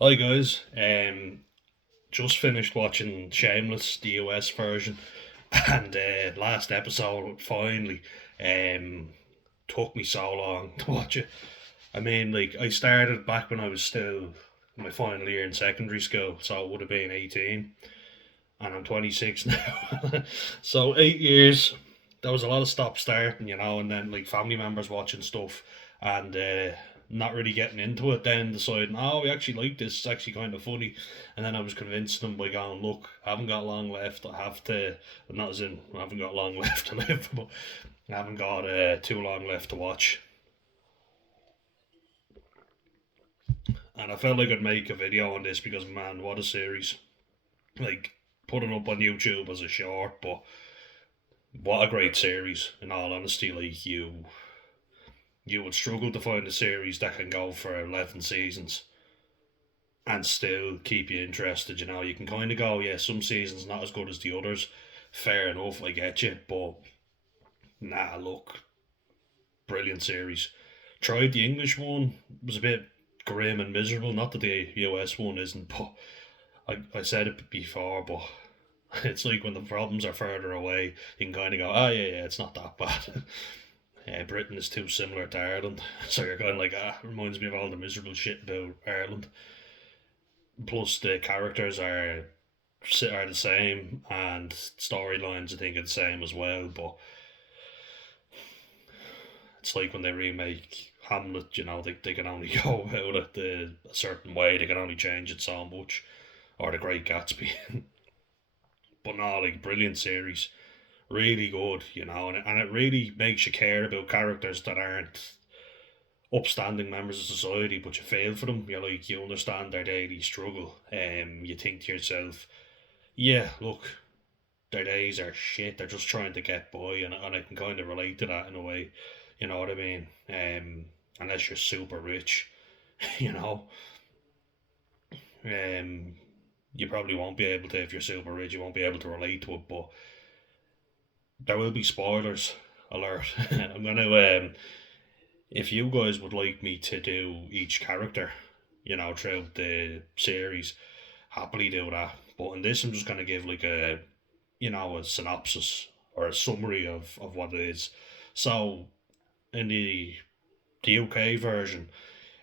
Hi guys, just finished watching Shameless, the US version, and last episode finally um, took me so long to watch it. I mean, like I started back when I was still in my final year in secondary school, so it would have been 18, and I'm 26 now. So 8 years, there was a lot of stop starting, and then like family members watching stuff, and not really getting into it. Then deciding, oh, we actually like this. It's actually kind of funny, and then I was convincing them by going, look, I haven't got long left. I have to, not as in I haven't got long left to live, but I haven't got too long left to watch. And I felt like I'd make a video on this because man, what a series! Like put it up on YouTube as a short, but what a great series! In all honesty, like you would struggle to find a series that can go for 11 seasons and still keep you interested. You can kind of go, yeah, some seasons not as good as the others. Fair enough, I get you, but nah, look, brilliant series. Tried the English one, was a bit grim and miserable. Not that the US one isn't, but I said it before, but it's like when the problems are further away, you can kind of go, oh yeah, it's not that bad. Britain is too similar to Ireland, so you're kind of like, reminds me of all the miserable shit about Ireland. Plus, the characters are the same, and storylines I think are the same as well. But it's like when they remake Hamlet, they can only go about it a certain way. They can only change it so much, or The Great Gatsby. But no, like brilliant series, really good, and it really makes you care about characters that aren't upstanding members of society, but you feel for them. You understand their daily struggle. You think to yourself, yeah, look, their days are shit. They're just trying to get by, and I can kind of relate to that in a way. You know what I mean? Unless you're super rich, you know, um, you probably won't be able to. If you're super rich, you won't be able to relate to it. But there will be spoilers alert. I'm gonna if you guys would like me to do each character, throughout the series, happily do that. But in this, I'm just gonna give like a synopsis or a summary of what it is. So in the UK version,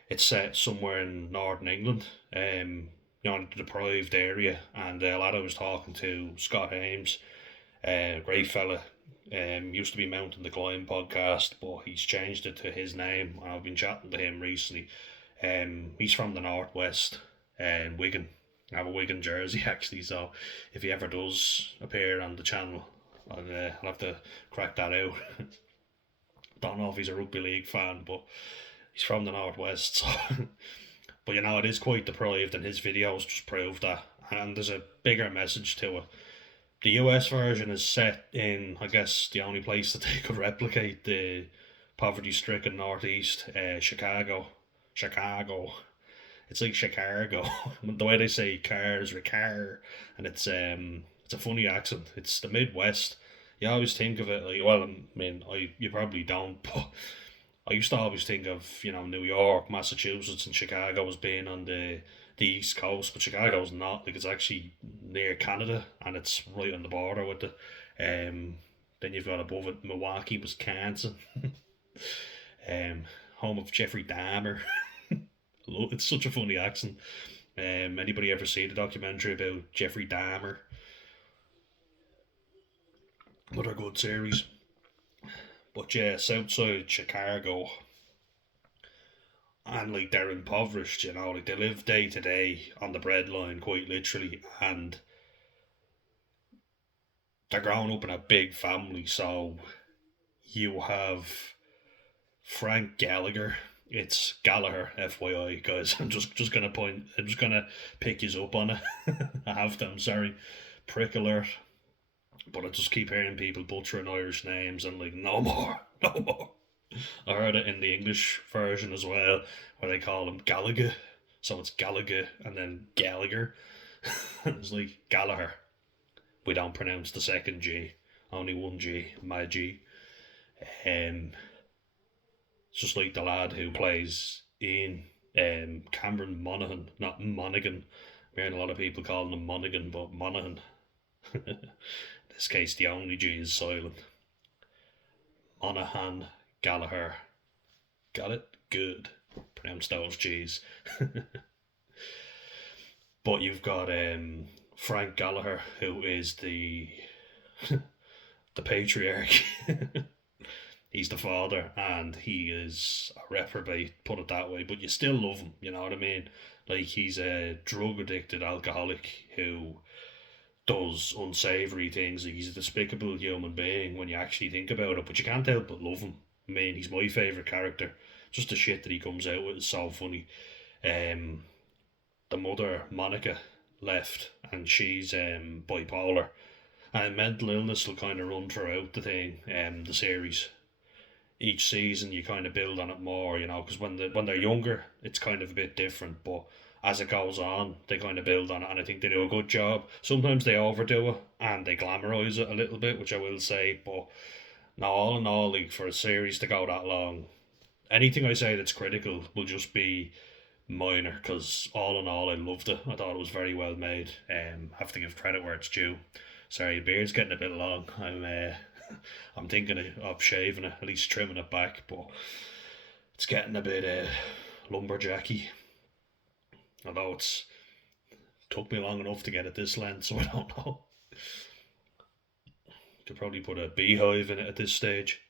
it's set somewhere in northern England, the deprived area, and a lad I was talking to, Scott Ames, great fella. Used to be Mountain the Climb podcast, but he's changed it to his name. And I've been chatting to him recently. He's from the northwest, Wigan. I have a Wigan jersey actually, so if he ever does appear on the channel, I'll have to crack that out. Don't know if he's a rugby league fan, but he's from the northwest. So. But it is quite deprived, and his videos just prove that. And there's a bigger message to it. The US version is set in, I guess, the only place that they could replicate the poverty-stricken Northeast, Chicago. Chicago. It's like Chicago. The way they say cars or car, and it's a funny accent. It's the Midwest. You always think of it like, well, I mean, you probably don't, but I used to always think of New York, Massachusetts, and Chicago as being on the East Coast, but Chicago's not. Like it's actually near Canada, and it's right on the border with it. Then you've got above it Milwaukee, Wisconsin, um, home of Jeffrey Dahmer. It's such a funny accent. Anybody ever see the documentary about Jeffrey Dahmer? Another good series. But yeah, Southside Chicago, and like they're impoverished, like they live day to day on the breadline, quite literally, and they're growing up in a big family. So you have Frank Gallagher. It's Gallagher, FYI, guys. I'm just gonna pick you up on it. I have to. I'm sorry, prick alert. But I just keep hearing people butchering Irish names and like no more, no more. I heard it in the English version as well, where they call him Gallagher. So it's Gallagher and then Gallagher. It's like Gallagher. We don't pronounce the second G, only one G, my G. It's just like the lad who plays Ian. Cameron Monaghan, not Monaghan. I'm hearing a lot of people calling him Monaghan, but Monaghan. In this case, the only G is silent. Monaghan Gallagher. Got it? Good. Pronounce those G's. But you've got Frank Gallagher, who is the patriarch. He's the father, and he is a reprobate, put it that way. But you still love him, you know what I mean? Like, he's a drug addicted alcoholic who does unsavory things. Like, he's a despicable human being when you actually think about it, but you can't help but love him. I mean, he's my favourite character. Just the shit that he comes out with is so funny. Um, the mother, Monica, left, and she's bipolar. And mental illness will kind of run throughout the series. Each season, you kind of build on it more, you know, because when they're younger, it's kind of a bit different. But as it goes on, they kind of build on it, and I think they do a good job. Sometimes they overdo it and they glamorize it a little bit, which I will say. But now, all in all, like, for a series to go that long, anything I say that's critical will just be minor, because all in all, I loved it. I thought it was very well made. Have to give credit where it's due. Sorry, beard's getting a bit long. I'm thinking of shaving it, at least trimming it back, but it's getting a bit lumberjacky. Although it's took me long enough to get it this length, so I don't know. Could probably put a beehive in it at this stage.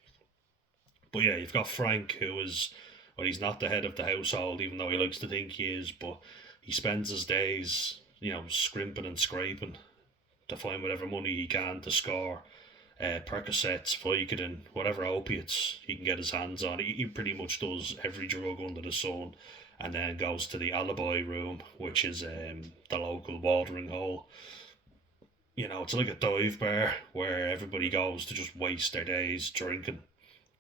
But yeah, you've got Frank, who is, well, he's not the head of the household, even though he likes to think he is, but he spends his days, you know, scrimping and scraping to find whatever money he can to score Percocets, Vicodin, whatever opiates he can get his hands on. He pretty much does every drug under the sun, and then goes to the alibi room, which is the local watering hole. You know, it's like a dive bar where everybody goes to just waste their days drinking,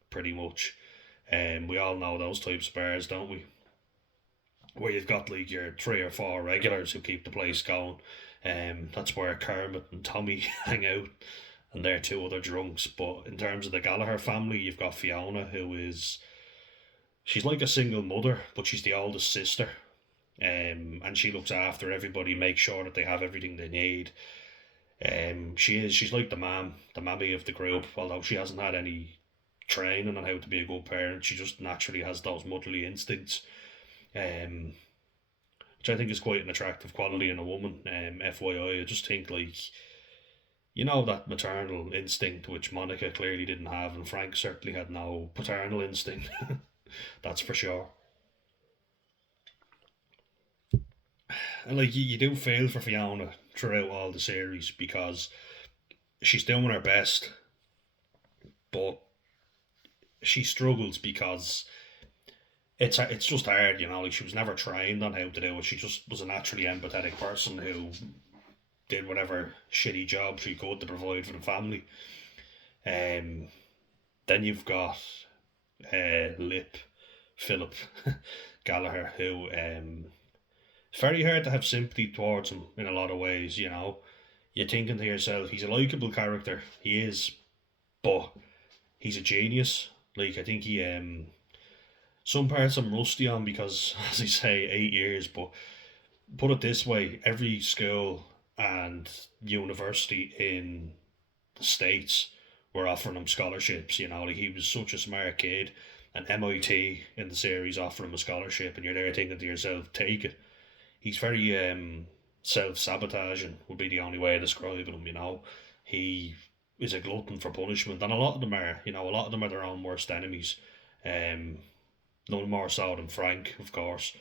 pretty much. We all know those types of bars, don't we? Where you've got like your three or four regulars who keep the place going. That's where Kermit and Tommy hang out, and they're two other drunks. But in terms of the Gallagher family, you've got Fiona, who is, she's like a single mother, but she's the oldest sister. And she looks after everybody, makes sure that they have everything they need. She's like the mammy of the group, although she hasn't had any training on how to be a good parent. She just naturally has those motherly instincts, um, which I think is quite an attractive quality in a woman. FYI, I just think, like, you know, that maternal instinct which Monica clearly didn't have, and Frank certainly had no paternal instinct. That's for sure. And like, you do feel for Fiona throughout all the series because she's doing her best, but she struggles because it's just hard, you know. Like, she was never trained on how to do it. She just was a naturally empathetic person who did whatever shitty job she could to provide for the family. Um, then you've got Lip Philip Gallagher, who it's very hard to have sympathy towards him in a lot of ways. You know, you're thinking to yourself, he's a likable character. He is, but he's a genius. Like, I think he some parts I'm rusty on because, as I say, 8 years. But put it this way: every school and university in the states were offering him scholarships. You know, like, he was such a smart kid, and MIT in the series offered him a scholarship, and you're there thinking to yourself, take it. He's very self sabotaging, would be the only way of describing him. You know, he is a glutton for punishment, and a lot of them are. You know, a lot of them are their own worst enemies. Um, None more so than Frank, of course.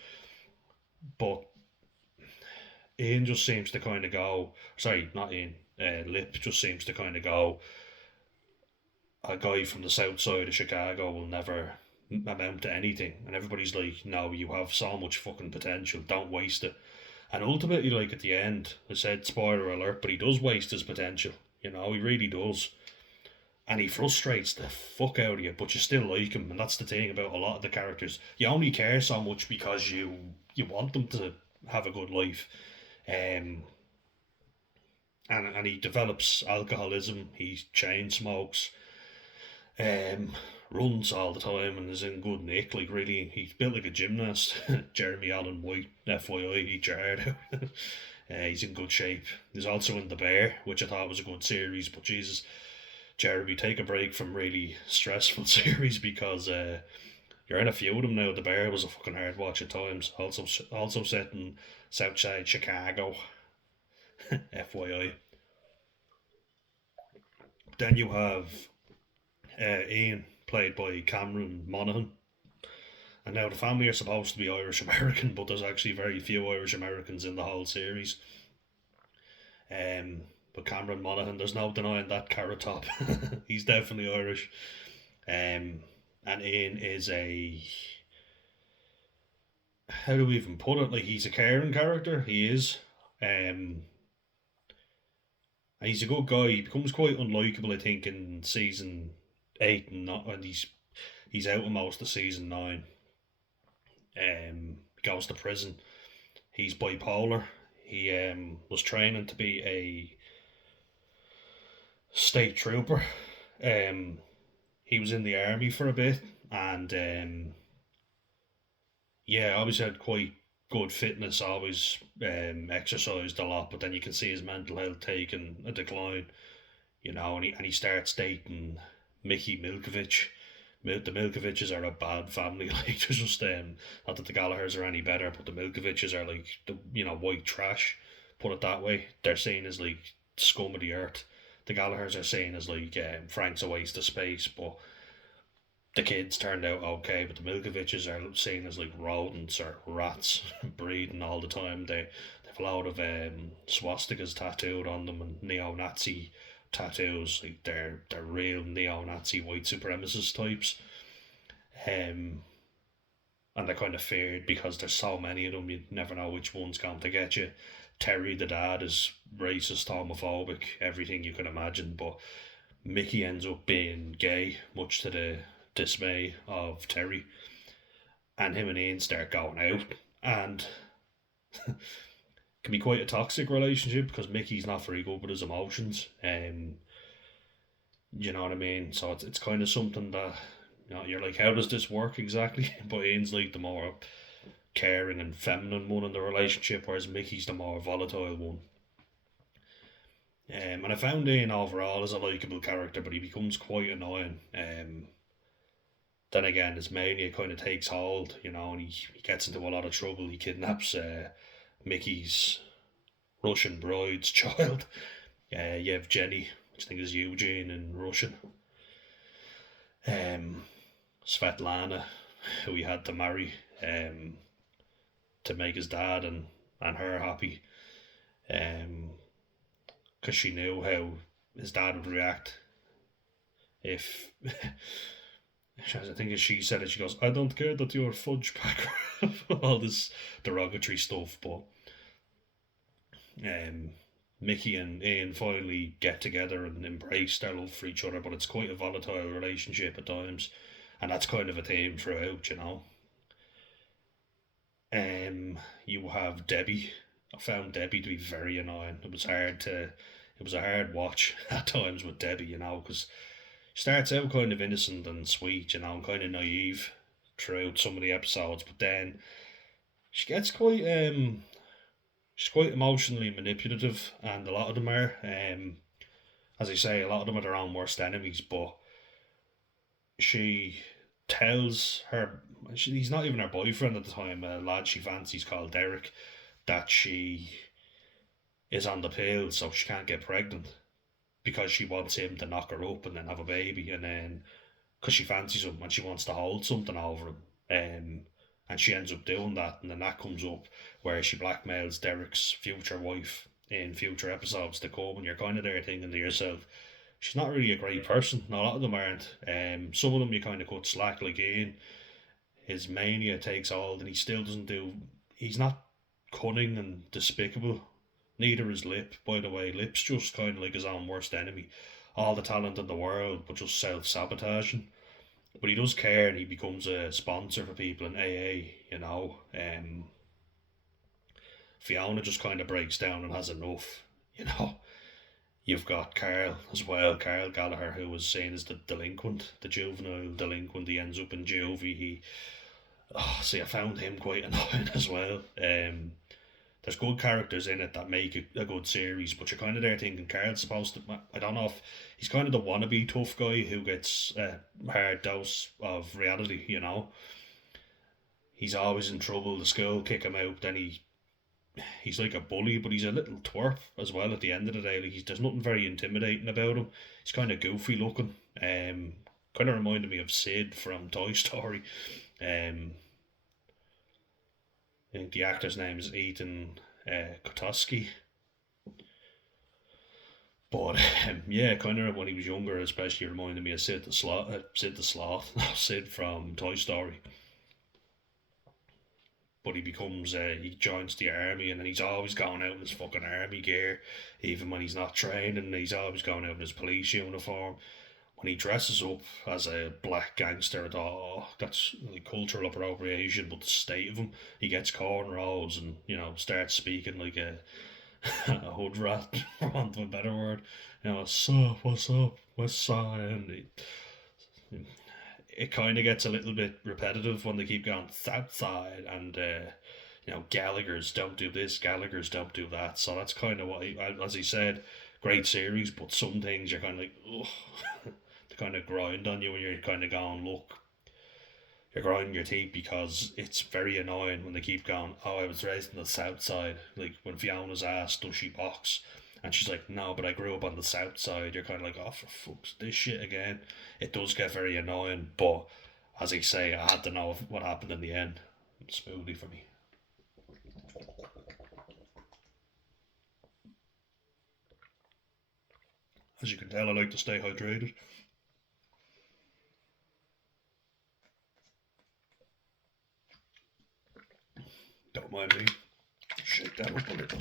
But Ian just seems to kind of go. Sorry, not Ian. Lip just seems to kind of go. A guy from the south side of Chicago will never amount to anything, and everybody's like, "No, you have so much fucking potential. Don't waste it." And ultimately, like, at the end, I said spoiler alert, but he does waste his potential. You know, he really does, and he frustrates the fuck out of you, but you still like him, and that's the thing about a lot of the characters. You only care so much because you want them to have a good life. Um, and he develops alcoholism. He chain smokes. Um, runs all the time and is in good nick. Like really, he's built like a gymnast. Jeremy Allen White, FYI, he jarred out. He's in good shape. He's also in The Bear, which I thought was a good series. But Jesus, Jeremy, take a break from really stressful series because you're in a few of them now. The Bear was a fucking hard watch at times. Also set in Southside Chicago. FYI. Then you have Ian, played by Cameron Monaghan. And now the family are supposed to be Irish American, but there's actually very few Irish Americans in the whole series. But Cameron Monaghan, there's no denying that carrot top. He's definitely Irish. And Ian is a, how do we even put it? Like he's a caring character. He is. Um, and he's a good guy. He becomes quite unlikable, I think, in season eight and not, and he's out of most of season nine. He goes to prison. He's bipolar. He was training to be a state trooper. Um, he was in the army for a bit, and yeah, always had quite good fitness. Always exercised a lot, but then you can see his mental health taking a decline. And he starts dating Mickey Milkovich. The Milkoviches are a bad family. Like there's just not that the Gallaghers are any better, but the Milkoviches are like the white trash. Put it that way. They're seen as like scum of the earth. The Gallaghers are seen as like Frank's a waste of space, but the kids turned out okay. But the Milkoviches are seen as like rodents or rats, breeding all the time. They've a lot of swastikas tattooed on them and neo-Nazi tattoos. Like they're real neo-Nazi white supremacist types. Um, and they're kind of feared because there's so many of them. You never know which one's going to get you. Terry, the dad, is racist, homophobic, everything you can imagine. But Mickey ends up being gay, much to the dismay of Terry. And him and Ian start going out, and can be quite a toxic relationship because Mickey's not very good with his emotions. You know what I mean? So it's kind of something that you're like, how does this work exactly? But Ian's like the more caring and feminine one in the relationship, whereas Mickey's the more volatile one. And I found Ian overall as a likable character, but he becomes quite annoying. Then again, his mania kind of takes hold, and he gets into a lot of trouble. He kidnaps Mickey's Russian bride's child, Yevgeny, which I think is Eugene in Russian. Svetlana, who he had to marry to make his dad and her happy, because she knew how his dad would react if. I think as she said it, she goes, "I don't care that you're a fudge packer," all this derogatory stuff. But Mickey and Ian finally get together and embrace their love for each other, but it's quite a volatile relationship at times, and that's kind of a theme throughout. You have Debbie. I found Debbie to be very annoying. It was a hard watch at times with Debbie, because she starts out kind of innocent and sweet, and kind of naive throughout some of the episodes, but then she gets she's quite emotionally manipulative, and a lot of them are. As I say, a lot of them are their own worst enemies, but she tells he's not even her boyfriend at the time, a lad she fancies called Derek, that she is on the pill so she can't get pregnant because she wants him to knock her up and then have a baby, and then because she fancies him and she wants to hold something over him. And she ends up doing that, and then that comes up where she blackmails Derek's future wife in future episodes to come, and you're kind of there thinking to yourself, she's not really a great person. A lot of them aren't. Some of them you kind of cut slack, like Ian. His mania takes hold, and he still doesn't do. He's not cunning and despicable. Neither is Lip, by the way. Lip's just kind of like his own worst enemy. All the talent in the world, but just self sabotaging. But he does care, and he becomes a sponsor for people in AA. Fiona just kind of breaks down and has enough. You've got Carl as well, Carl Gallagher, who was seen as the delinquent, the juvenile delinquent. He ends up in juvie. See, I found him quite annoying as well. There's good characters in it that make a good series, but you're kind of there thinking Carl's supposed to. I don't know if he's kind of the wannabe tough guy who gets a hard dose of reality. He's always in trouble. The school kick him out. Then he's like a bully, but he's a little twerp as well. At the end of the day, like there's nothing very intimidating about him. He's kind of goofy looking. Kind of reminded me of Sid from Toy Story. Um, I think the actor's name is Ethan Kotoski. But yeah, kind of when he was younger, especially reminded me of Sid the Sloth, Sid from Toy Story. But he joins the army, and then he's always going out in his fucking army gear, even when he's not training. He's always going out in his police uniform. When he dresses up as a black gangster, I thought, oh, that's like cultural appropriation. But the state of him, he gets cornrows and starts speaking like a hood rat, for want of a better word. What's up, West Side? It kind of gets a little bit repetitive when they keep going South Side, and Gallagher's don't do this, Gallagher's don't do that. So that's kind of as he said, great series, but some things you're kind of like, ugh, to kind of grind on you, and you're kind of going, look, you're grinding your teeth because it's very annoying when they keep going, oh, I was raised on the South Side. Like when Fiona's asked, does she box? And she's like, no, but I grew up on the South Side. You're kind of like, oh, for fuck's this shit again. It does get very annoying, but as I say, I had to know what happened in the end. Smoothly for me. As you can tell, I like to stay hydrated. Don't mind me. Shake that up a little.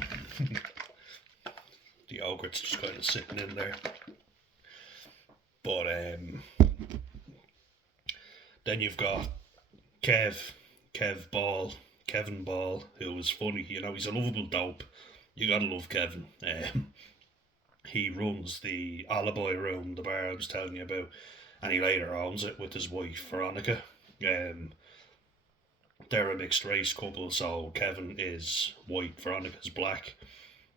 The yogurt's just kind of sitting in there. But then you've got Kev Ball, Kevin Ball, who was funny. He's a lovable dope. You gotta love Kevin. He runs the Alibi Room, the bar I was telling you about, and he later owns it with his wife Veronica. They're a mixed race couple, so Kevin is white, Veronica's black,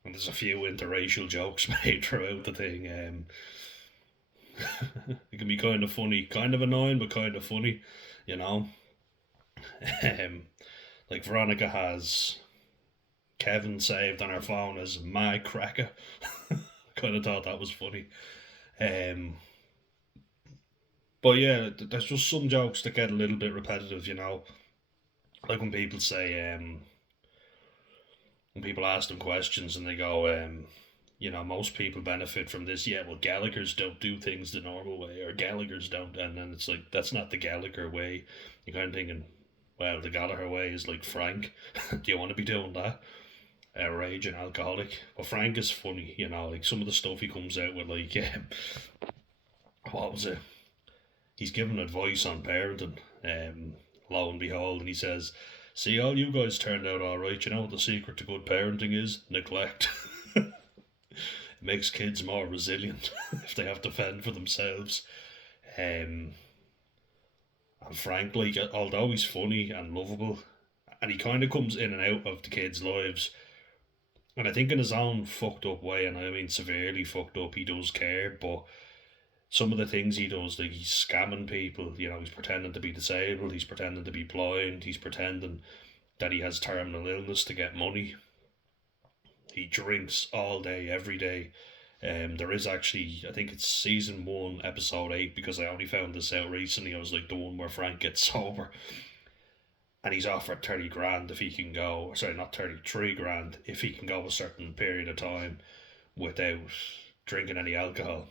and there's a few interracial jokes made throughout the thing. It can be kind of funny, kind of annoying, but kind of funny, you know. Um, like Veronica has Kevin saved on her phone as my cracker. Kind of thought that was funny. Um, but yeah, there's just some jokes that get a little bit repetitive. Like when people ask them questions and they go, most people benefit from this. Yeah, well, Gallagher's don't do things the normal way, or Gallagher's don't, and then it's like that's not the Gallagher way. You're kind of thinking, well, the Gallagher way is like Frank. Do you want to be doing that? Raging alcoholic. But Frank is funny, like some of the stuff he comes out with, like what was it? He's giving advice on parenting. Lo and behold, and he says, "See, all you guys turned out all right. You know what the secret to good parenting is? Neglect." It makes kids more resilient if they have to fend for themselves. Um, and frankly, although he's funny and lovable, and he kind of comes in and out of the kids' lives, and I think in his own fucked up way, and I mean severely fucked up, he does care, but some of the things he does, like he's scamming people, he's pretending to be disabled, he's pretending to be blind, he's pretending that he has terminal illness to get money. He drinks all day, every day. There is actually, I think it's season 1, episode 8, because I only found this out recently. I was like the one where Frank gets sober, and he's offered 30 grand if he can go, sorry, not 33 grand, if he can go a certain period of time without drinking any alcohol.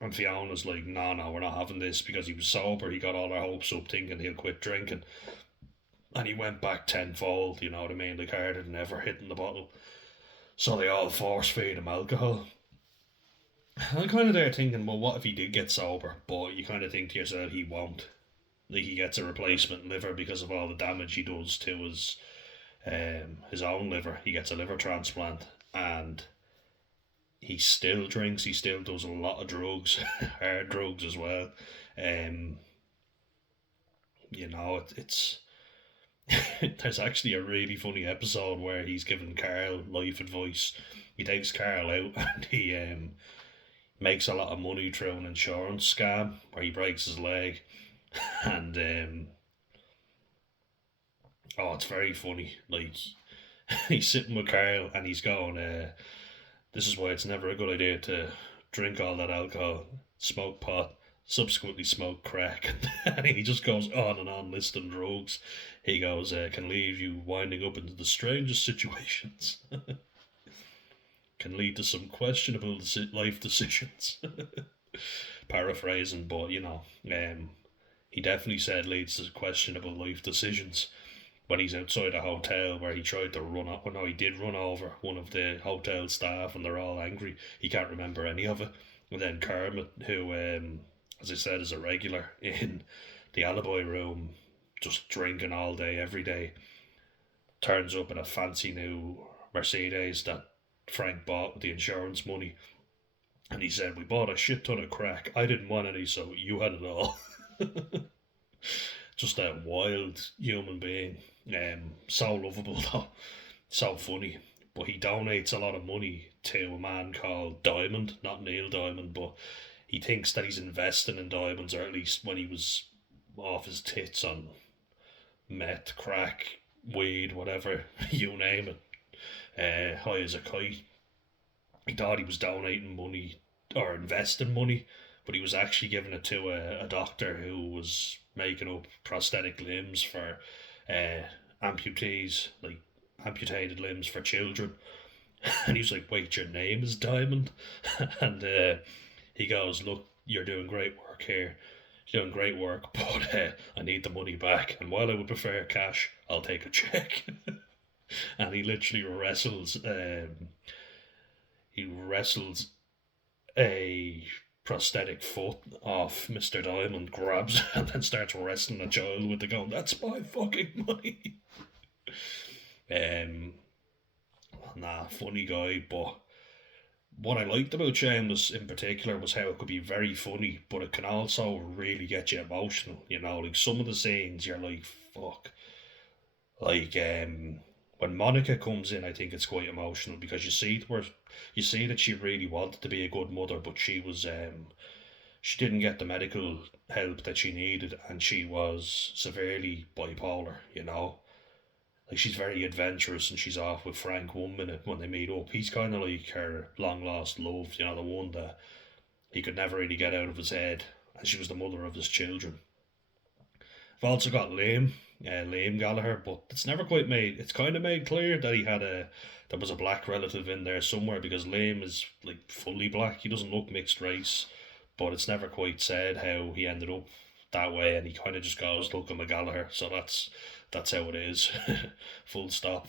And Fiona's like, no, we're not having this, because he was sober. He got all our hopes up thinking he'll quit drinking. And he went back tenfold, you know what I mean? Like harder than ever, hitting the bottle. So they all force feed him alcohol. And I'm kind of there thinking, well, what if he did get sober? But you kind of think to yourself, he won't. Like he gets a replacement liver because of all the damage he does to his own liver. He gets a liver transplant, and he still drinks. He still does a lot of drugs, hard drugs as well. Um, it's there's actually a really funny episode where he's giving Carl life advice. He takes Carl out and he makes a lot of money through an insurance scam where he breaks his leg, and oh, it's very funny. Like he's sitting with Carl and he's going, "This is why it's never a good idea to drink all that alcohol, smoke pot, subsequently smoke crack," and he just goes on and on listing drugs. He goes, "Can leave you winding up into the strangest situations." Can lead to some questionable life decisions. Paraphrasing, but he definitely said leads to questionable life decisions when he's outside a hotel where he tried to run up. Well, no, he did run over one of the hotel staff, and they're all angry. He can't remember any of it. And then Kermit, who, as I said, is a regular in the alibi room, just drinking all day, every day, turns up in a fancy new Mercedes that Frank bought with the insurance money. And he said, "We bought a shit ton of crack. I didn't want any, so you had it all." Just a wild human being. So lovable though. So funny. But he donates a lot of money to a man called Diamond, not Neil Diamond, but he thinks that he's investing in diamonds, or at least when he was off his tits on meth, crack, weed, whatever, you name it, high as a kite. He thought he was donating money or investing money, but he was actually giving it to a doctor who was making up prosthetic limbs for uh, amputees, like amputated limbs for children. And he's like, "Wait, your name is Diamond?" And he goes, "Look, you're doing great work here. You're doing great work, but I need the money back. And while I would prefer cash, I'll take a check." And he literally wrestles. He wrestles a prosthetic foot off Mr. Diamond, grabs it, and then starts wrestling a child with the gun. "That's my fucking money." um, Funny guy, but what I liked about Shameless in particular was how it could be very funny, but it can also really get you emotional. Like some of the scenes, you're like, "Fuck." Like when Monica comes in, I think it's quite emotional because you see that she really wanted to be a good mother, but she didn't get the medical help that she needed, and she was severely bipolar. Like she's very adventurous, and she's off with Frank one minute when they meet up. He's kind of like her long lost love, the one that he could never really get out of his head, and she was the mother of his children. I've also got Liam Gallagher, but it's never quite made. It's kind of made clear that there was a black relative in there somewhere because Liam is like fully black. He doesn't look mixed race, but it's never quite said how he ended up that way. And he kind of just goes, "Look, I'm a Gallagher," so that's how it is. Full stop.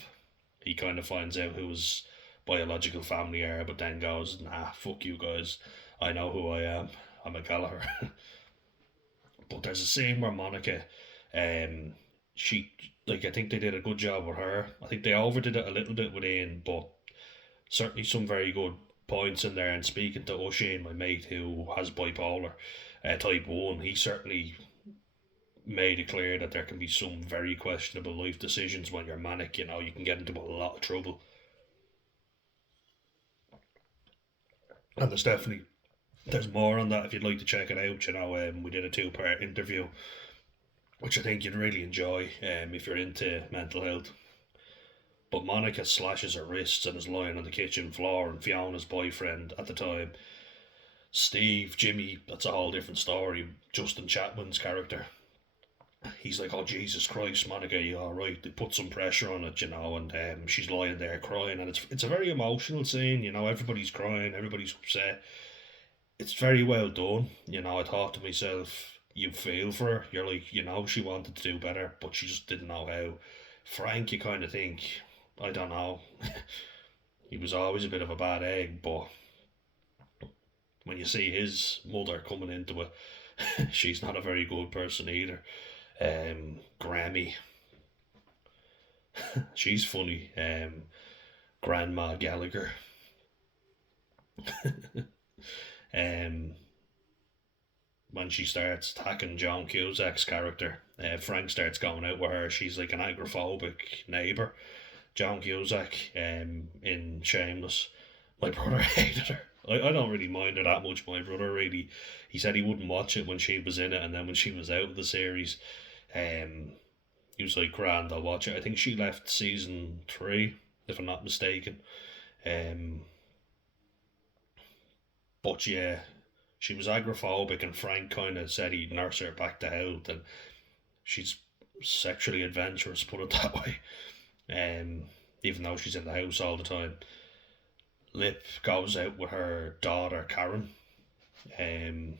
He kind of finds out who his biological family are, but then goes, "Nah, fuck you guys. I know who I am. I'm a Gallagher." But there's a scene where Monica, um, she like I think they did a good job with her. I think they overdid it a little bit with Ian, but certainly some very good points in there. And speaking to O'Shane, my mate who has bipolar type 1, he certainly made it clear that there can be some very questionable life decisions when you're manic. You can get into a lot of trouble. And there's more on that if you'd like to check it out. We did a 2-part interview, which I think you'd really enjoy if you're into mental health. But Monica slashes her wrists and is lying on the kitchen floor, and Fiona's boyfriend at the time, Steve, Jimmy, that's a whole different story. Justin Chapman's character, he's like, "Oh Jesus Christ, Monica, you all right?" They put some pressure on it, and she's lying there crying, and it's a very emotional scene. Everybody's crying, everybody's upset. It's very well done. I thought to myself, you feel for her. You're like, she wanted to do better, but she just didn't know how. Frank, you kind of think, I don't know. He was always a bit of a bad egg, but when you see his mother coming into it, she's not a very good person either. Grammy, she's funny. Grandma Gallagher. um, when she starts attacking John Cusack's character, Frank starts going out with her. She's like an agoraphobic neighbour. John Cusack, in Shameless, my brother hated her. I don't really mind her that much. My brother really, he said he wouldn't watch it when she was in it, and then when she was out of the series, um, he was like, "Grand, I'll watch it." I think she left season three, if I'm not mistaken. Um, but yeah, she was agoraphobic, and Frank kind of said he'd nurse her back to health, and she's sexually adventurous, put it that way. Even though she's in the house all the time. Lip goes out with her daughter Karen, um,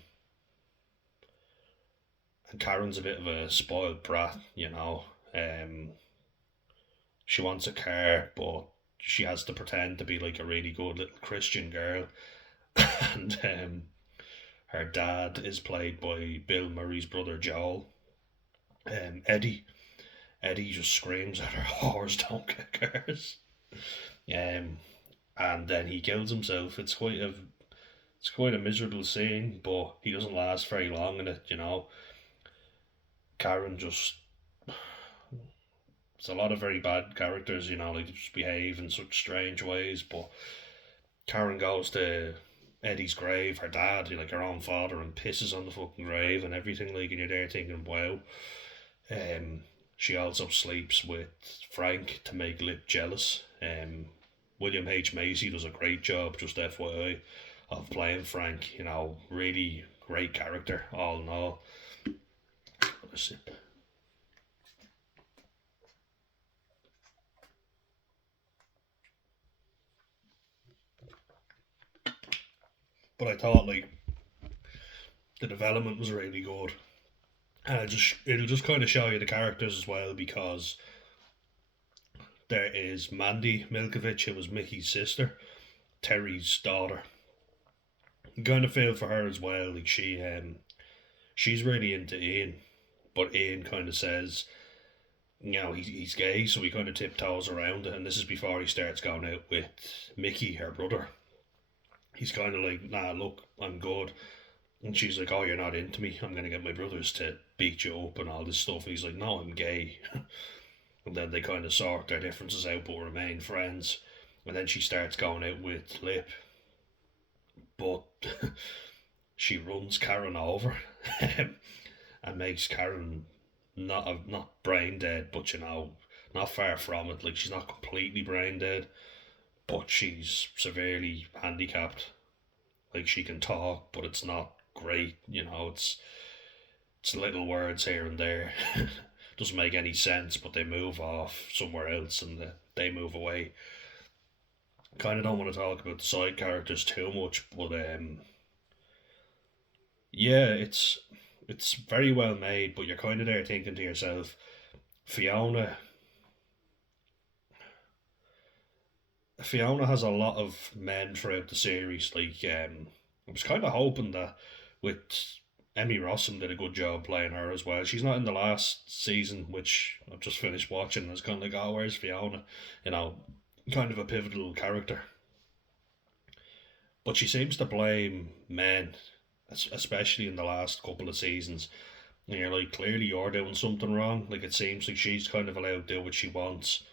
and Karen's a bit of a spoiled brat, you know. Um, she wants a car, but she has to pretend to be like a really good little Christian girl, and her dad is played by Bill Murray's brother Joel. Eddie. Eddie just screams at her, "Whores don't get cars." Um, and then he kills himself. It's quite a miserable scene, but he doesn't last very long in it. You know, Karen just it's a lot of very bad characters. You know, like they just behave in such strange ways. But Karen goes to Eddie's grave, her dad, like her own father, and pisses on the fucking grave and everything. Like, and you're there thinking, wow. Um, she also sleeps with Frank to make Lip jealous. William H Macy does a great job, just FYI, of playing Frank. You know, really great character, all in all. But I thought like the development was really good, and it'll just kind of show you the characters as well, because there is Mandy Milkovich, who was Mickey's sister, Terry's daughter. You kind of feel for her as well. Like she's really into Ian, but Ian kind of says, you know, he's gay, so he kind of tiptoes around it. And this is before he starts going out with Mickey, her brother. He's kind of like, "Nah, look, I'm good." And she's like, "Oh, you're not into me. I'm gonna get my brothers to beat you up and all this stuff." And he's like, "No, I'm gay." And then they kind of sort their differences out, but remain friends. And then she starts going out with Lip, but she runs Karen over and makes Karen not brain dead, but you know, not far from it. Like, she's not completely brain dead, but she's severely handicapped. Like, she can talk, but it's not great. You know, it's little words here and there. Doesn't make any sense, but they move off somewhere else and they move away. Kind of don't want to talk about the side characters too much, but yeah, it's very well made. But you're kind of there thinking to yourself, Fiona Fiona has a lot of men throughout the series. Like, I was kind of hoping that with Emmy Rossum did a good job playing her as well. She's not in the last season, which I've just finished watching. It's kind of like, oh, where's Fiona? You know, kind of a pivotal character. But she seems to blame men, especially in the last couple of seasons. And you're like, clearly you're doing something wrong. Like, it seems like she's kind of allowed to do what she wants,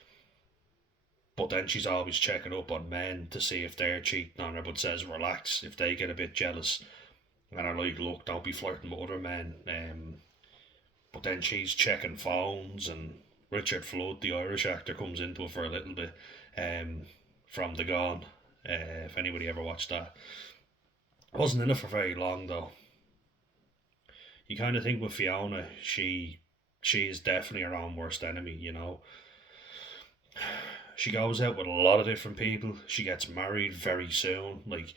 but then she's always checking up on men to see if they're cheating on her, but says relax if they get a bit jealous. And I'm like, look, don't be flirting with other men. But then she's checking phones, and Richard Flood, the Irish actor, comes into it for a little bit, from The Gone. If anybody ever watched that, wasn't in it for very long though. You kind of think with Fiona, she is definitely her own worst enemy. You know, she goes out with a lot of different people. She gets married very soon. Like,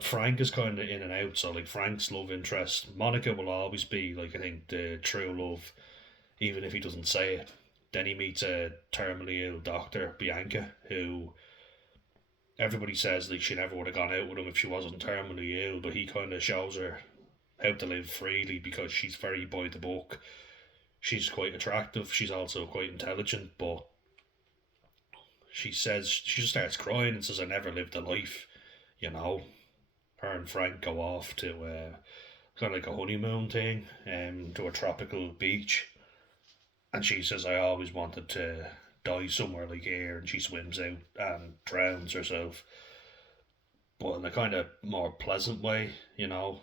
Frank is kind of in and out, so like Frank's love interest, Monica will always be like, I think, the true love, even if he doesn't say it. Then he meets a terminally ill doctor, Bianca, who everybody says like she never would have gone out with him if she wasn't terminally ill, but he kind of shows her how to live freely because she's very by the book. She's quite attractive. She's also quite intelligent, but she just starts crying and says, "I never lived a life." you know. Her and Frank go off to kind of like a honeymoon thing, to a tropical beach, and she says, "I always wanted to die somewhere like here," and she swims out and drowns herself, but in a kind of more pleasant way, you know.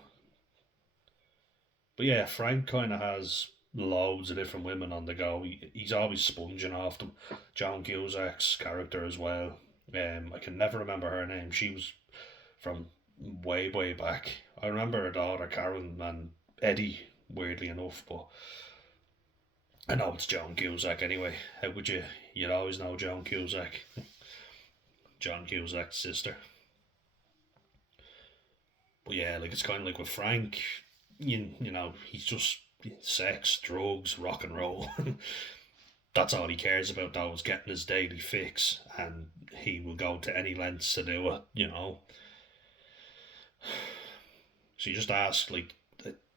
But yeah, Frank kind of has loads of different women on the go. He's always sponging off them. John Cusack's character as well. I can never remember her name. She was from way, way back. I remember her daughter Karen and Eddie, weirdly enough, but I know it's John Cusack anyway. How would you? You'd always know John Cusack. John Cusack's sister. But yeah, like it's kind of like with Frank, you know, he's just sex, drugs, rock and roll. That's all he cares about though, is getting his daily fix, and he will go to any lengths to do it, you know. So you just ask, like,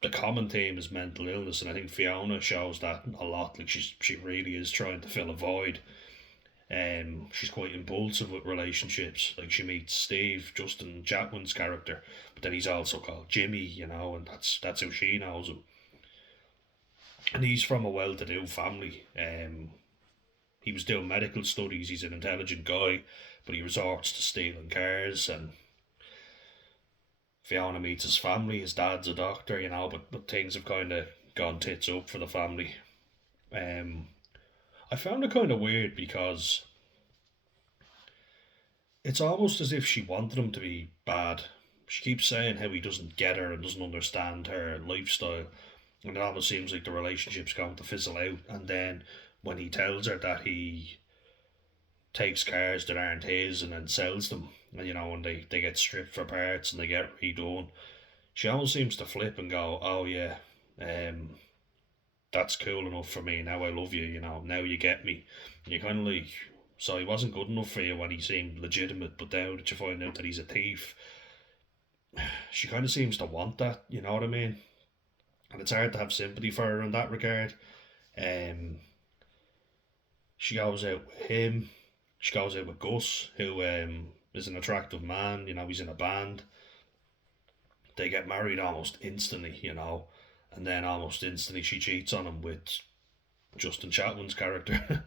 the common theme is mental illness, and I think Fiona shows that a lot. Like she really is trying to fill a void. She's quite impulsive with relationships. Like she meets Steve, Justin Chatwin's character, but then he's also called Jimmy, you know, and that's how she knows him. And he's from a well-to-do family. He was doing medical studies. He's an intelligent guy, but he resorts to stealing cars. And Fiona meets his family. His dad's a doctor, you know, but things have kind of gone tits up for the family. Um, I found it kind of weird because it's almost as if she wanted him to be bad. She keeps saying how he doesn't get her and doesn't understand her lifestyle, and it almost seems like the relationship's going to fizzle out. And then when he tells her that he takes cars that aren't his and then sells them, and you know, and they get stripped for parts and they get redone, she almost seems to flip and go, "Oh yeah, um, that's cool enough for me. Now I love you. You know, now you get me." And you're kind of like, so he wasn't good enough for you when he seemed legitimate, but now that you find out that he's a thief, she kind of seems to want that. You know what I mean? And it's hard to have sympathy for her in that regard. Um, she goes out with him. She goes out with Gus, who is an attractive man. You know, he's in a band. They get married almost instantly. You know, and then almost instantly she cheats on him with Justin Chatwin's character.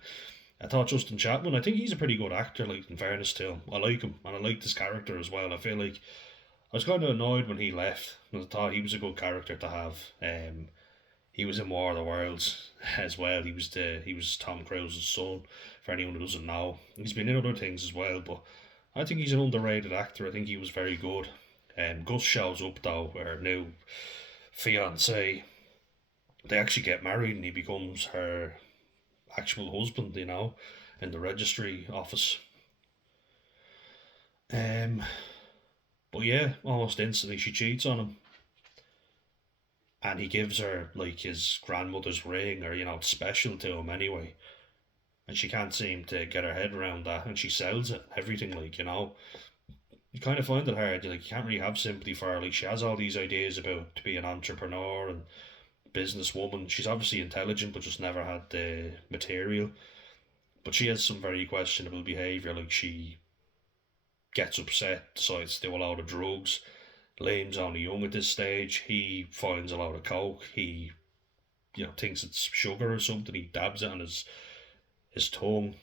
I thought Justin Chatwin, I think he's a pretty good actor, like, in fairness to him. I like him, and I liked his character as well. I feel like I was kind of annoyed when he left, because I thought he was a good character to have. He was in War of the Worlds as well. He was Tom Cruise's son, for anyone who doesn't know. He's been in other things as well, but I think he's an underrated actor. I think he was very good. Gus shows up though, her new fiance. They actually get married, and he becomes her actual husband, you know, in the registry office. Um, but yeah, almost instantly she cheats on him, and he gives her like his grandmother's ring, or you know, it's special to him anyway. And she can't seem to get her head around that, and she sells it, everything, like, you know. You kind of find it hard, like, you can't really have sympathy for her. Like, she has all these ideas about to be an entrepreneur and businesswoman. She's obviously intelligent, but just never had the material. But she has some very questionable behaviour. Like, she gets upset, decides to do a lot of drugs. Liam's only young at this stage. He finds a lot of coke. He, you know, thinks it's sugar or something. He dabs it on his tongue,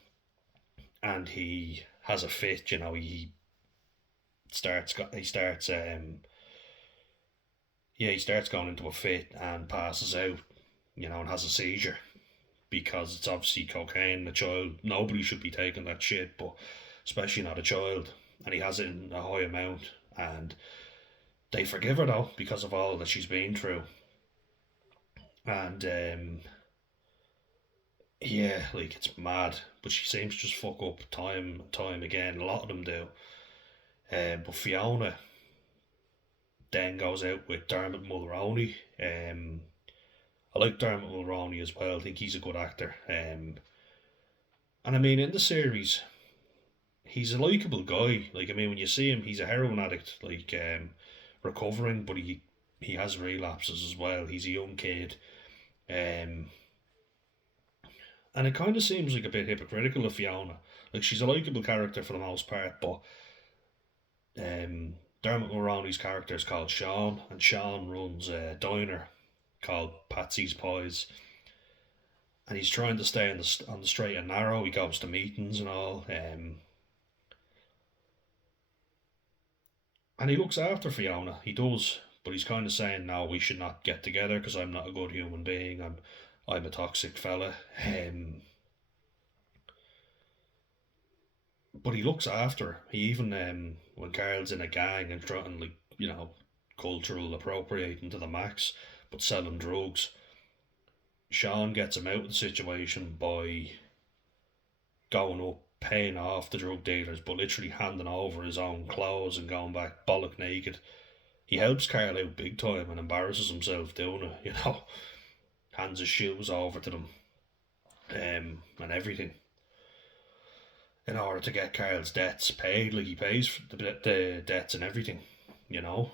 and he has a fit. You know, he starts yeah, he starts going into a fit and passes out. You know, and has a seizure, because it's obviously cocaine. A child, nobody should be taking that shit, but especially not a child. And he has it in a high amount, and they forgive her though because of all that she's been through. And yeah, like, it's mad, but she seems to just fuck up time and time again. A lot of them do. But Fiona then goes out with Dermot Mulroney. I like Dermot Mulroney as well. I think he's a good actor. And I mean, in the series, he's a likable guy. Like, I mean, when you see him, he's a heroin addict, like, recovering, but he has relapses as well. He's a young kid. Um, and it kind of seems like a bit hypocritical of Fiona. Like, she's a likable character for the most part, but Dermot Mulroney's character is called Sean, and Sean runs a diner called Patsy's Pies, and he's trying to stay on the straight and narrow. He goes to meetings and all, and he looks after Fiona. He does, but he's kind of saying, "No, we should not get together because I'm not a good human being. I'm a toxic fella." But he looks after her. He even when Carl's in a gang and trying like cultural appropriating to the max, but selling drugs. Sean gets him out of the situation by going up, paying off the drug dealers, but literally handing over his own clothes and going back bollock naked. He helps Carl out big time and embarrasses himself doing it, hands his shoes over to them, and everything in order to get Carl's debts paid. Like he pays for the debts and everything, you know.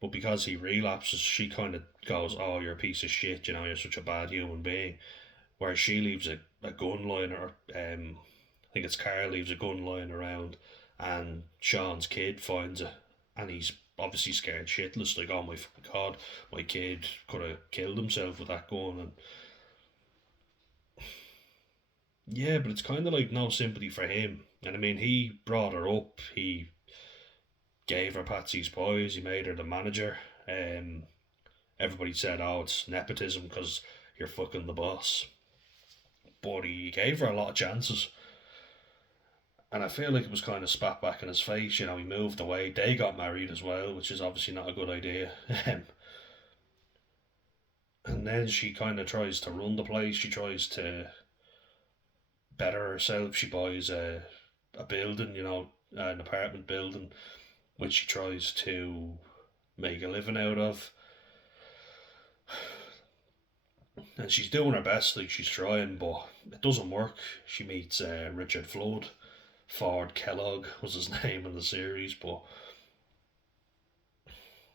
But because he relapses, she kind of goes, "Oh, you're a piece of shit. You're such a bad human being." Where she leaves a gun lying, or I think it's Carl leaves a gun lying around, and Sean's kid finds it, and he's obviously scared shitless. Like, oh my god, my kid could have killed himself with that gun, and yeah, but it's kind of like no sympathy for him. And I mean, he brought her up. He gave her Patsy's Pies. He made her the manager. Um, Everybody said, "Oh, it's nepotism because you're fucking the boss." But he gave her a lot of chances, and I feel like it was kind of spat back in his face. He moved away. They got married as well, which is obviously not a good idea. And then she kind of tries to run the place. She tries to better herself. She buys a building, an apartment building, which she tries to make a living out of. And she's doing her best, like she's trying, but it doesn't work. She meets Richard Flood. Ford Kellogg was his name in the series, but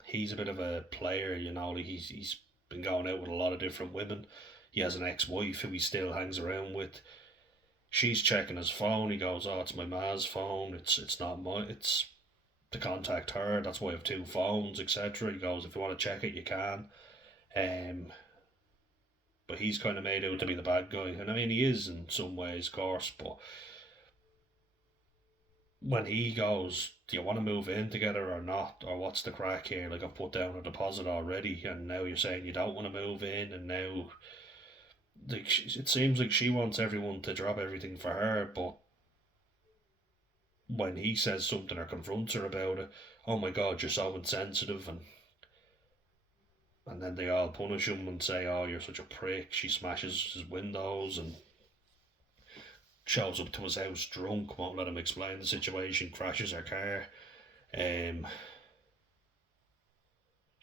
he's a bit of a player, Like he's been going out with a lot of different women. He has an ex-wife who he still hangs around with. She's checking his phone. He goes, "Oh, it's my ma's phone. It's not mine. It's to contact her. That's why I have two phones, etc." He goes, "If you want to check it, you can." Um, but he's kind of made out to be the bad guy, and I mean he is in some ways, of course. But when he goes, "Do you want to move in together or not, or what's the crack here? Like I've put down a deposit already, and now you're saying you don't want to move in, and now." Like, it seems like she wants everyone to drop everything for her, but when he says something or confronts her about it, "Oh my god, you're so insensitive," and then they all punish him and say, "Oh, you're such a prick." She smashes his windows and shows up to his house drunk, won't let him explain the situation, crashes her car, um,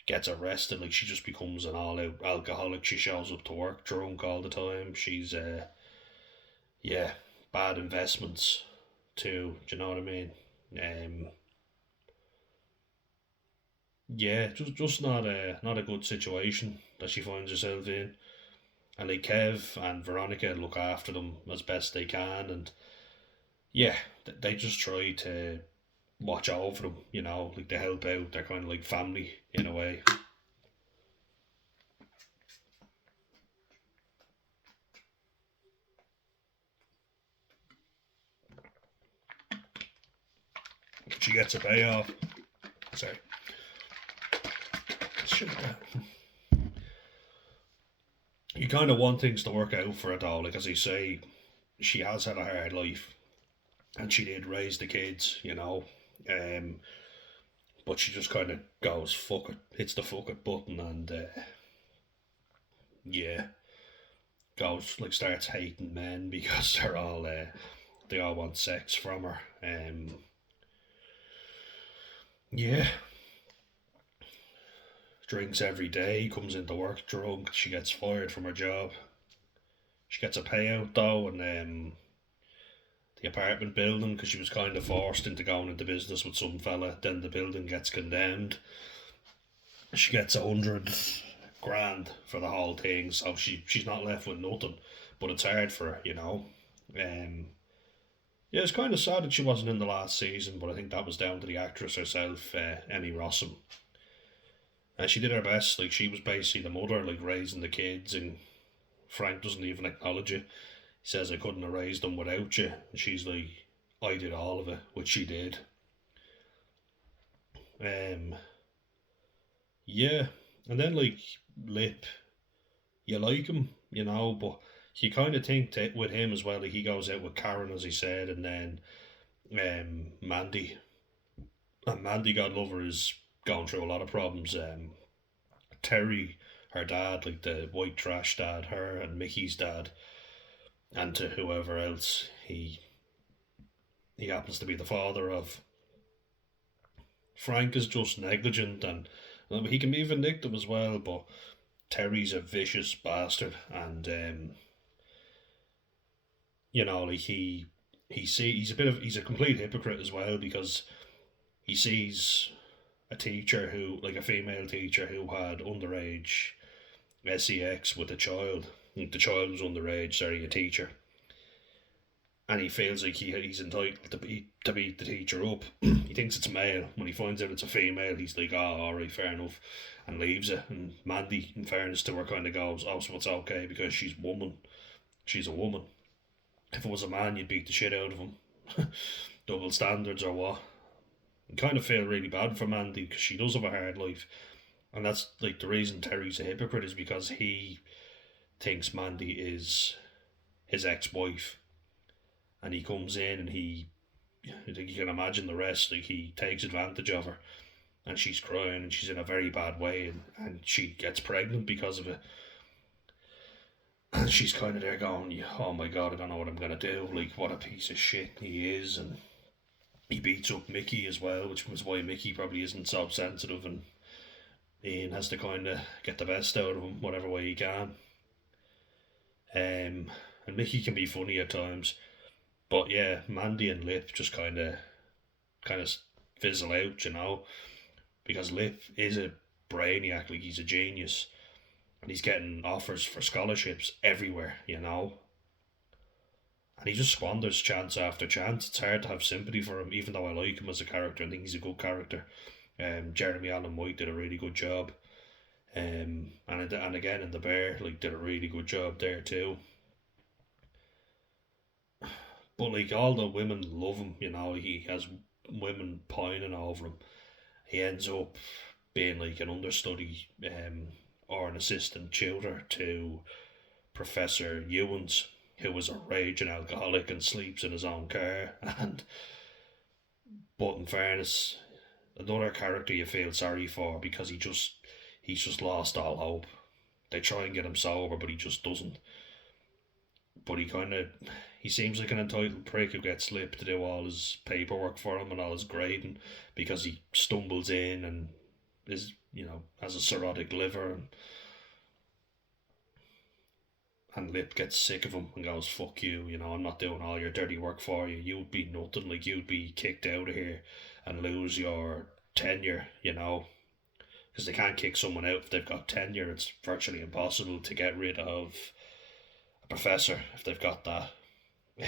gets arrested. Like she just becomes an all-out alcoholic. She shows up to work drunk all the time. She's yeah, bad investments too. Do you know what I mean? Um, yeah, just not a good situation that she finds herself in. And like Kev and Veronica look after them as best they can, and yeah, they just try to watch over them. Like they help out. They're kind of like family in a way. She gets a payoff. Sorry, you kind of want things to work out for her though. Like as I say, she has had a hard life, and she did raise the kids. Um, but she just kind of goes fuck it, hits the fuck it button, and yeah, goes like starts hating men because they all want sex from her. Yeah, drinks every day, comes into work drunk. She gets fired from her job. She gets a payout though, and the apartment building, because she was kind of forced into going into business with some fella. Then the building gets condemned. She gets 100 grand for the whole thing, so she's not left with nothing. But it's hard for her. Um, Yeah, it's kind of sad that she wasn't in the last season, but I think that was down to the actress herself, Emmy Rossum. And she did her best. Like, she was basically the mother, like, raising the kids, and Frank doesn't even acknowledge it. He says, I couldn't have raised them without you. And she's like, I did all of it, which she did. Um, yeah. And then, like, Lip, you like him, but you kind of think that with him as well, like, he goes out with Karen, as he said, and then Mandy. And Mandy, God love her, is going through a lot of problems. Terry, her dad, like the white trash dad, her and Mickey's dad, and to whoever else he happens to be the father of. Frank is just negligent, and he can be vindictive as well, but Terry's a vicious bastard, and like he's a complete hypocrite as well, because he sees a teacher who, like a female teacher who had underage sex with a child. The child was underage, sorry, a teacher, and he feels like he's entitled to beat the teacher up. He thinks it's male. When he finds out it's a female, he's like, "Oh, all right, fair enough," and leaves it. And Mandy, in fairness to her, kind of goes, "Oh, so it's okay because she's woman. She's a woman. If it was a man, you'd beat the shit out of him." Double standards or what? I kind of feel really bad for Mandy because she does have a hard life, and that's like the reason Terry's a hypocrite is because he thinks Mandy is his ex-wife, and he comes in and I think you can imagine the rest. Like, he takes advantage of her, and she's crying, and she's in a very bad way, and she gets pregnant because of it. And she's kind of there going, "Oh my god, I don't know what I'm gonna do. Like, what a piece of shit he is." And he beats up Mickey as well, which was why Mickey probably isn't so sensitive, and Ian has to kind of get the best out of him whatever way he can. And Mickey can be funny at times, but yeah, Mandy and Lip just kind of fizzle out, because Lip is a brainiac, like he's a genius, and he's getting offers for scholarships everywhere, and he just squanders chance after chance. It's hard to have sympathy for him, even though I like him as a character. I think he's a good character. Jeremy Allen White did a really good job. And again in the Bear, like, did a really good job there too. But like, all the women love him. He has women pining over him. He ends up being like an understudy, or an assistant tutor to Professor Ewans, who was a raging alcoholic and sleeps in his own car. And but in fairness, another character you feel sorry for, because he's just lost all hope. They try and get him sober, but he just doesn't. But he seems like an entitled prick who gets Slip to do all his paperwork for him and all his grading, because he stumbles in and is, has a cirrhotic liver, and Lip gets sick of him and goes, "Fuck you, I'm not doing all your dirty work for you. You'd be nothing, like, you'd be kicked out of here and lose your tenure, because they can't kick someone out if they've got tenure. It's virtually impossible to get rid of a professor if they've got that."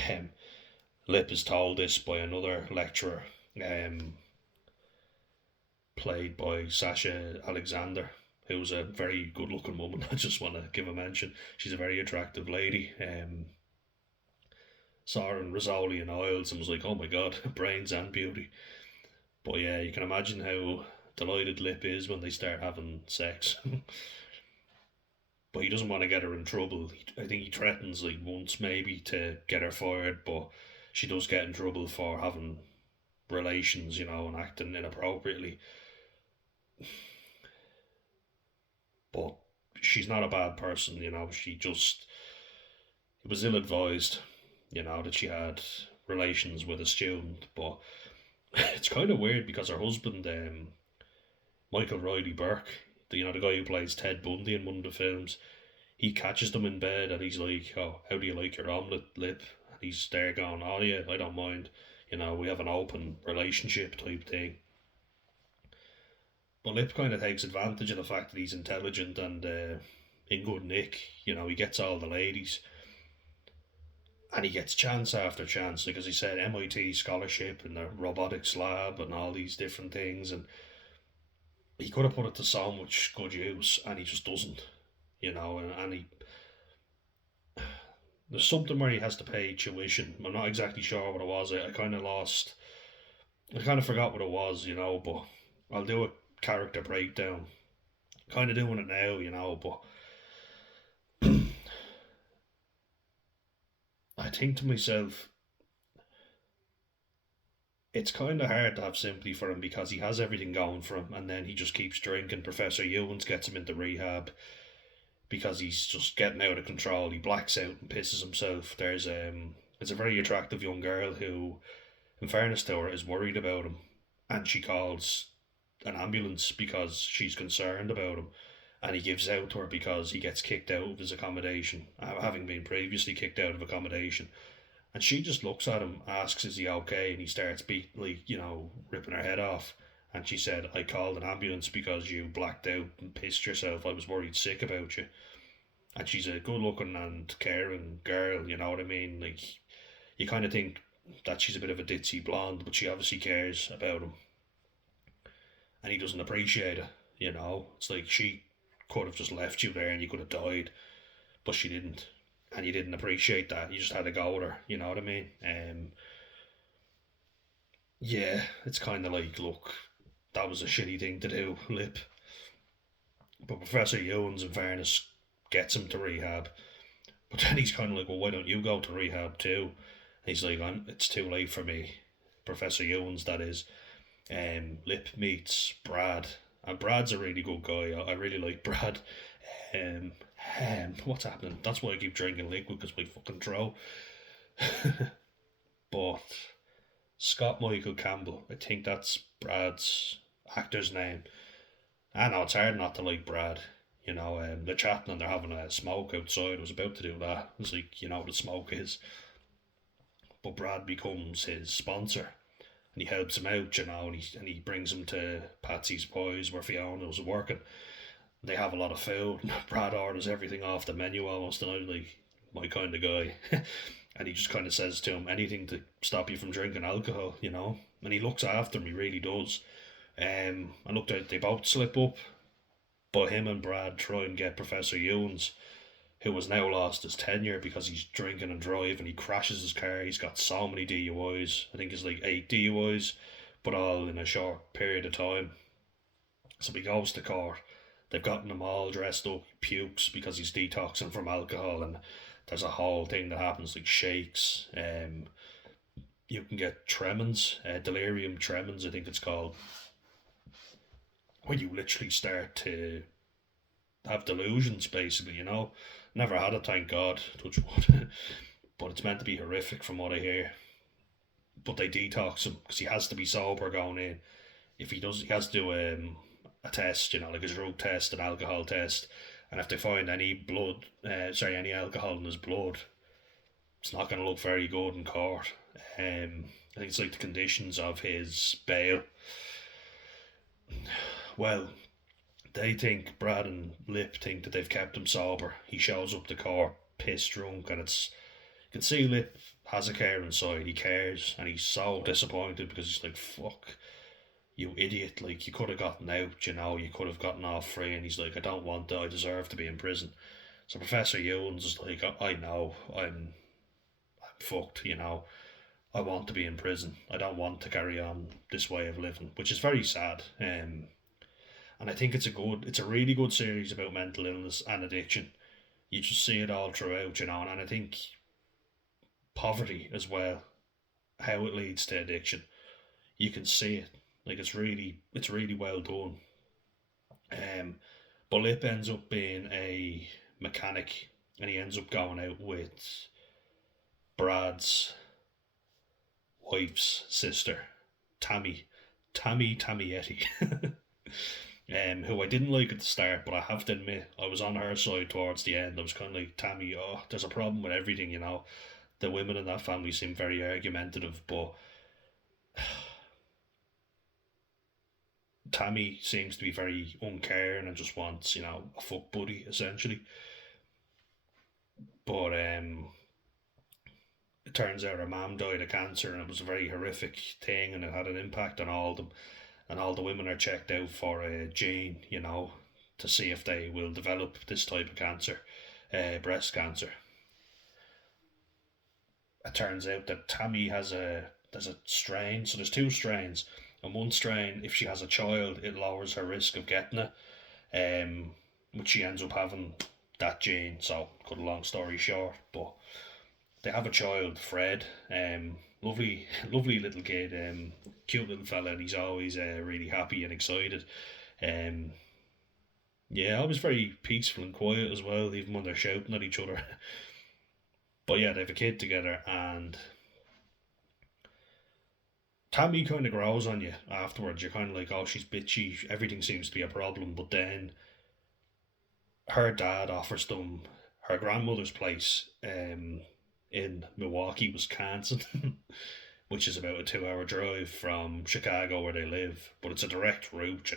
Um, Lip is told this by another lecturer, played by Sasha Alexander, who's a very good looking woman. I just want to give a mention. She's a very attractive lady. Saw her in Rizzoli and Isles and was like, "Oh my god, brains and beauty." But yeah, you can imagine how delighted Lip is when they start having sex. But he doesn't want to get her in trouble. I think he threatens, like, once maybe to get her fired, but she does get in trouble for having relations, and acting inappropriately. But she's not a bad person, She just, it was ill advised, that she had relations with a student. But it's kind of weird because her husband, Michael Riley Burke, the guy who plays Ted Bundy in one of the films, he catches them in bed and he's like, "Oh, how do you like your omelette, Lip?" And he's there going, "Oh yeah, I don't mind. We have an open relationship type thing." But Lip kind of takes advantage of the fact that he's intelligent and in good nick. He gets all the ladies. and he gets chance after chance because he said MIT scholarship in the robotics lab and all these different things, and he could have put it to so much good use, and he just doesn't, and he there's something where he has to pay tuition. I'm not exactly sure what it was. I kind of lost. I kind of forgot what it was, But I'll do a character breakdown. Kind of doing it now, But I think to myself, it's kind of hard to have sympathy for him because he has everything going for him, and then he just keeps drinking. Professor Ewans gets him into rehab because he's just getting out of control. He blacks out and pisses himself. It's a very attractive young girl who, in fairness to her, is worried about him, and she calls an ambulance because she's concerned about him. And he gives out to her because he gets kicked out of his accommodation, having been previously kicked out of accommodation. And she just looks at him, asks, "Is he okay?" And he starts ripping her head off. And she said, "I called an ambulance because you blacked out and pissed yourself. I was worried sick about you." And she's a good looking and caring girl, you know what I mean? Like, you kind of think that she's a bit of a ditzy blonde, but she obviously cares about him. And he doesn't appreciate it, It's like she could have just left you there and you could have died, but she didn't. And you didn't appreciate that. You just had to go with her, you know what I mean? Yeah, it's kind of like, look, that was a shitty thing to do, Lip. But Professor Ewans, in fairness, gets him to rehab. But then he's kind of like, well, why don't you go to rehab too? And he's like, it's too late for me. Professor Ewans, that is. Lip meets Brad, and Brad's a really good guy. I really like Brad. Um, what's happening? That's why I keep drinking liquid because my fucking throat. But Scott Michael Campbell, I think that's Brad's actor's name. I know it's hard not to like Brad. They're chatting and they're having a smoke outside. I was about to do that. It's like, what the smoke is. But Brad becomes his sponsor and he helps him out, and he brings him to Patsy's Boys where Fiona was working. They have a lot of food. Brad orders everything off the menu almost, and I'm like, my kind of guy. And he just kind of says to him, anything to stop you from drinking alcohol. And he looks after him, he really does. I looked at they both slip up, but him and Brad try and get Professor Ewans, who has now lost his tenure because he's drinking and driving. He crashes his car. He's got so many DUIs. I think it's like 8 DUIs, but all in a short period of time. So he goes to court. They've gotten him all dressed up, he pukes because he's detoxing from alcohol, and there's a whole thing that happens like shakes. You can get tremens, delirium tremens, I think it's called, where you literally start to have delusions, basically. Never had it, thank God, touch wood. But it's meant to be horrific from what I hear. But they detox him because he has to be sober going in. If he does, he has to do a test, like a drug test, an alcohol test, and if they find any alcohol in his blood, it's not going to look very good in court. I think it's like the conditions of his bail. Well, they think Brad and Lip think that they've kept him sober. He shows up to court pissed drunk, and you can see Lip has a care inside. He cares, and he's so disappointed because he's like, "Fuck, you idiot! Like you could have gotten out, you could have gotten off free." And he's like, "I don't want to. I deserve to be in prison." So Professor Ewans is like, "I know. I'm fucked. I want to be in prison. I don't want to carry on this way of living," which is very sad. And I think it's a really good series about mental illness and addiction. You just see it all throughout, and I think poverty as well, how it leads to addiction. You can see it. Like it's really well done. Um, but Lip ends up being a mechanic, and he ends up going out with Brad's wife's sister, Tammy, Tammietti. Who I didn't like at the start, but I have to admit I was on her side towards the end. I was kind of like, Tammy, oh, there's a problem with everything. The women in that family seem very argumentative, but Tammy seems to be very uncaring and just wants, a fuck buddy essentially. But it turns out her mum died of cancer, and it was a very horrific thing, and it had an impact on all of them. And all the women are checked out for a gene, to see if they will develop this type of cancer, breast cancer. It turns out that Tammy there's a strain, so there's two strains, and one strain, if she has a child, it lowers her risk of getting it, which she ends up having that gene. So, cut a long story short, but they have a child, Fred. Lovely, lovely little kid. Cute little fella, and he's always really happy and excited. Um, yeah, always very peaceful and quiet as well, even when they're shouting at each other. But yeah, they have a kid together, and Tammy kind of grows on you afterwards. You're kind of like, oh, she's bitchy. Everything seems to be a problem. But then her dad offers them her grandmother's place in Milwaukee, Wisconsin, which is about a 2 hour drive from Chicago where they live. But it's a direct route.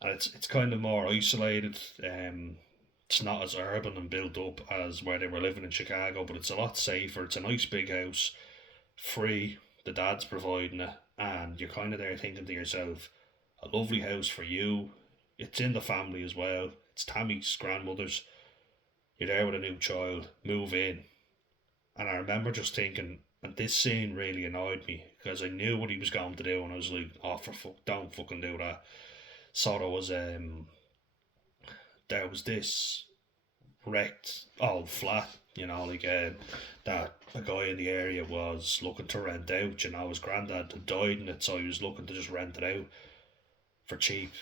And it's kind of more isolated. It's not as urban and built up as where they were living in Chicago, but it's a lot safer. It's a nice big house, free. The dad's providing it, and you're kind of there thinking to yourself, a lovely house for you. It's in the family as well. It's Tammy's grandmother's. You're there with a new child. Move in. And I remember just thinking, and this scene really annoyed me because I knew what he was going to do, and I was like, "Oh, for fuck, don't fucking do that." So there was this wrecked old flat, like that a guy in the area was looking to rent out. His granddad had died in it, so he was looking to just rent it out for cheap.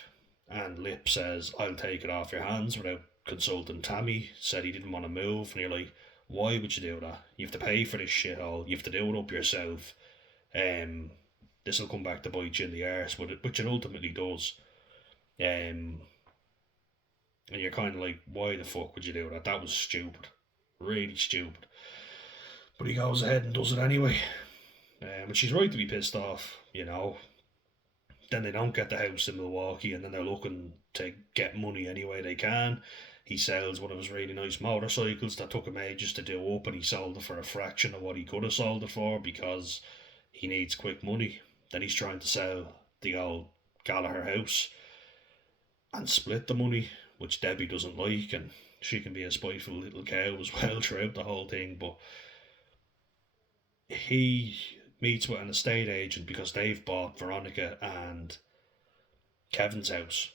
And Lip says, "I'll take it off your hands," without consulting Tammy. Said he didn't want to move, and you're like, why would you do that? You have to pay for this shithole. You have to do it up yourself. Um, this will come back to bite you in the arse, which it ultimately does. Um, and you're kind of like, why the fuck would you do that? That was stupid, really stupid. But he goes ahead and does it anyway. And she's right to be pissed off. Then they don't get the house in Milwaukee, and then they're looking to get money any way they can. He sells one of his really nice motorcycles that took him ages to do up, and he sold it for a fraction of what he could have sold it for because he needs quick money. Then he's trying to sell the old Gallagher house and split the money, which Debbie doesn't like, and she can be a spiteful little cow as well throughout the whole thing. But he meets with an estate agent because they've bought Veronica and Kevin's house,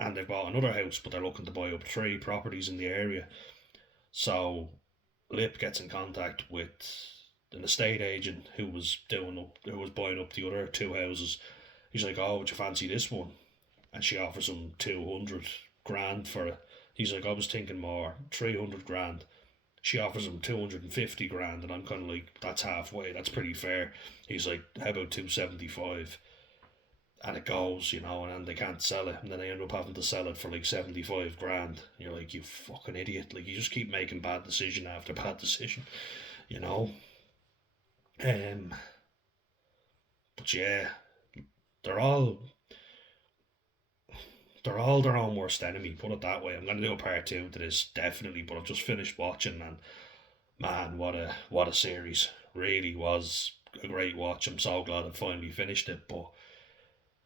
and they've bought another house, but they're looking to buy up 3 properties in the area. So Lip gets in contact with an estate agent who was buying up the other 2 houses. He's like, "Oh, would you fancy this one?" And she offers him 200 grand for it. He's like, "I was thinking more, 300 grand." She offers him 250 grand, and I'm kind of like, "That's halfway. That's pretty fair." He's like, "How about 275?" And it goes, and then they can't sell it, and then they end up having to sell it for like 75 grand. And you're like, you fucking idiot! Like, you just keep making bad decision after bad decision, you know. Um, but yeah, they're all they're all their own worst enemy. Put it that way. I'm gonna do a part two to this definitely, but I've just finished watching, and man, what a series! Really was a great watch. I'm so glad I finally finished it, but.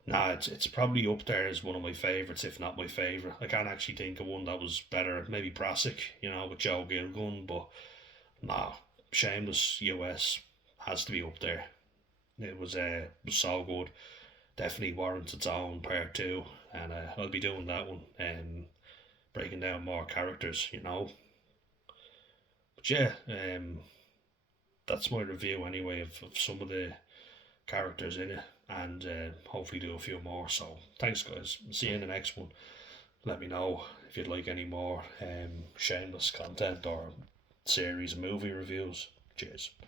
Nah, it's probably up there as one of my favourites, if not my favourite. I can't actually think of one that was better. Maybe Brassic, with Joe Gilgun, but nah, Shameless US has to be up there. It was so good. Definitely warrants its own part two, and I'll be doing that one, breaking down more characters. But yeah, that's my review anyway of some of the characters in it, and hopefully do a few more. So thanks, guys. See you in the next one. Let me know if you'd like any more shameless content or series movie reviews. Cheers.